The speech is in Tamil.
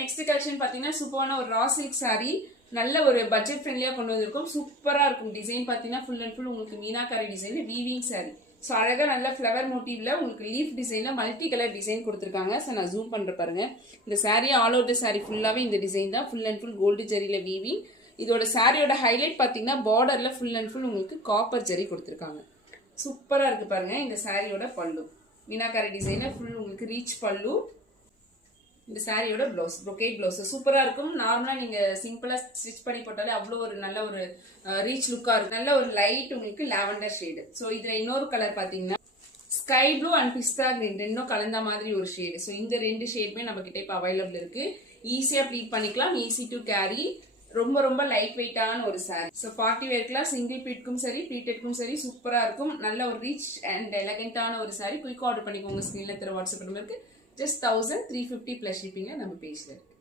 நெக்ஸ்ட் கலெக்ஷன் பாத்தீங்கன்னா சூப்பரான ஒரு ரா சில்க் saree, நல்ல ஒரு பட்ஜெட் ஃப்ரெண்ட்லியா கொண்டு வந்திருக்கும். சூப்பரா இருக்கும். டிசைன் பாத்தீங்கன்னா ஃபுல் அண்ட் ஃபுல் உங்களுக்கு meenakari design weaving saree. So அழகா நல்ல ஃபிளவர் மோட்டிவ்ல உங்களுக்கு லீஃப் டிசைன்ல மல்டி கலர் டிசைன் கொடுத்துருக்காங்க. ஸோ நான் ஜூம் பண்ற பாருங்க. இந்த saree ஆல் ஓவர் saree ஃபுல்லாவே இந்த டிசைன் தான். ஃபுல் அண்ட் ஃபுல் கோல்டு ஜரியில வீவிங். இதோட சாரியோட ஹைலைட் பாத்தீங்கன்னா பார்டர்ல ஃபுல் அண்ட் ஃபுல் உங்களுக்கு காப்பர் ஜரி கொடுத்துருக்காங்க. சூப்பரா இருக்கு பாருங்க. இந்த சாரியோட பல்லு மீனாக்காரி டிசைன்ல ஃபுல் உங்களுக்கு ரீச் பல்லு. இந்த சாரியோட பிளவுஸ் brocade பிளவுஸ் சூப்பரா இருக்கும். நார்மலா நீங்க சிம்பிளா ஸ்டிச் பண்ணி போட்டாலே அவ்வளோ ஒரு நல்ல ஒரு ரீச் லுக்கா இருக்கும். நல்ல ஒரு லைட் உங்களுக்கு லாவெண்டர் ஷேடு. ஸோ இதுல இன்னொரு கலர் பாத்தீங்கன்னா ஸ்கை ப்ளூ அண்ட் பிஸ்தா கிரீன் ரெண்டும் கலந்த மாதிரி ஒரு ஷேடு. ஸோ இந்த ரெண்டு ஷேடுமே நம்ம கிட்ட இப்போ அவைலபிள் இருக்கு. ஈஸியா ப்ளீட் பண்ணிக்கலாம், ஈஸி டு கேரி, ரொம்ப ரொம்ப லைட் வெயிட்டான ஒரு சாரி. ஸோ பார்ட்டி வேர்க்கலாம், சிங்கிள் ப்ளீட்க்கும் சரி ப்ளீட்டட்க்கும் சரி சூப்பரா இருக்கும். நல்ல ஒரு ரீச் அண்ட் எலகண்டான ஒரு சாரி. குயிக் ஆர்டர் பண்ணிக்கோங்க. ஸ்கிரீன்ல தர வாட்ஸ்அப் நம்பருக்கு just 1350 plus shipping நம்ம பேஜ்ல இருக்கு.